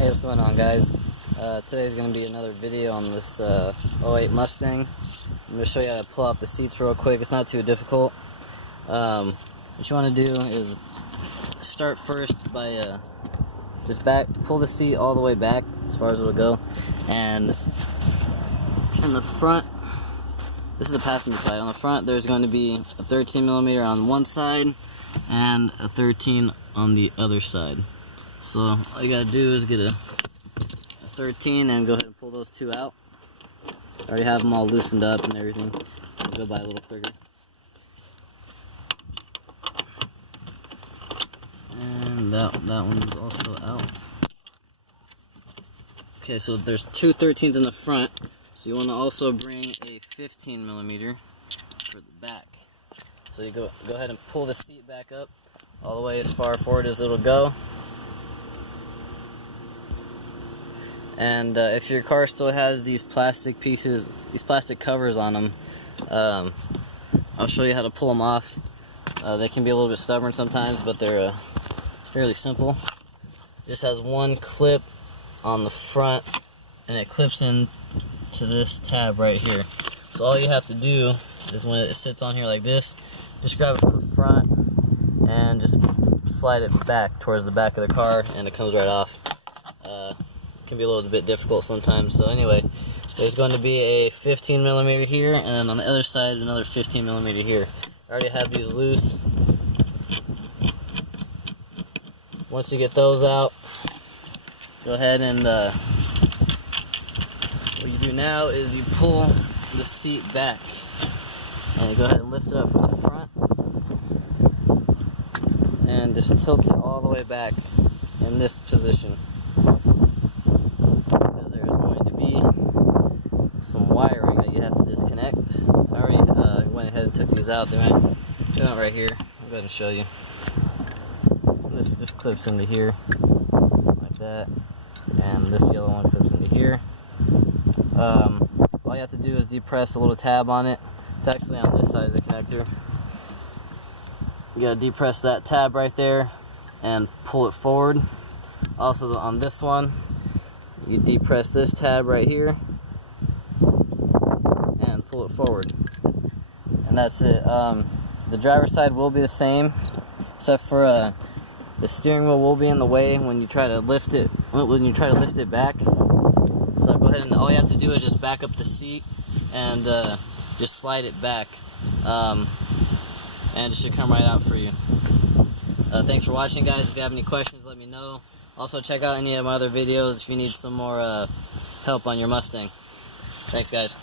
Hey, what's going on, guys? Today's going to be another video on this '08 Mustang. I'm going to show you how to pull out the seats real quick. It's not too difficult. What you want to do is start first by just pull the seat all the way back as far as it'll go. And in the front, this is the passenger side. On the front, there's going to be a 13mm on one side and a 13 on the other side. So all you gotta do is get a 13 and go ahead and pull those two out. I already have them all loosened up and everything. I'll go by a little quicker. And that one's also out. Okay, so there's two 13s in the front. So you want to also bring a 15mm for the back. So you go ahead and pull the seat back up all the way as far forward as it'll go. And if your car still has these plastic pieces, these plastic covers on them, I'll show you how to pull them off. They can be a little bit stubborn sometimes, but they're fairly simple. It just has one clip on the front, and it clips in to this tab right here. So all you have to do is when it sits on here like this, just grab it from the front and just slide it back towards the back of the car, and it comes right off. Can be a little bit difficult sometimes. So anyway, there's going to be a 15mm here, and then on the other side another 15mm here. I already have these loose. Once you get those out, go ahead and what you do now is you pull the seat back and go ahead and lift it up from the front and just tilt it all the way back in this position. Some wiring that you have to disconnect. I already went ahead and took these out. They're not right here. I'll go ahead and show you. This just clips into here like that, and this yellow one clips into here. All you have to do is depress a little tab on it. It's actually on this side of the connector. You gotta depress that tab right there and pull it forward. Also on this one, you depress this tab right here and pull it forward, and that's it. The driver's side will be the same, except for the steering wheel will be in the way when you try to lift it. When you try to lift it back, so go ahead and all you have to do is just back up the seat and just slide it back, and it should come right out for you. Thanks for watching, guys. If you have any questions, let me know. Also, check out any of my other videos if you need some more help on your Mustang. Thanks, guys.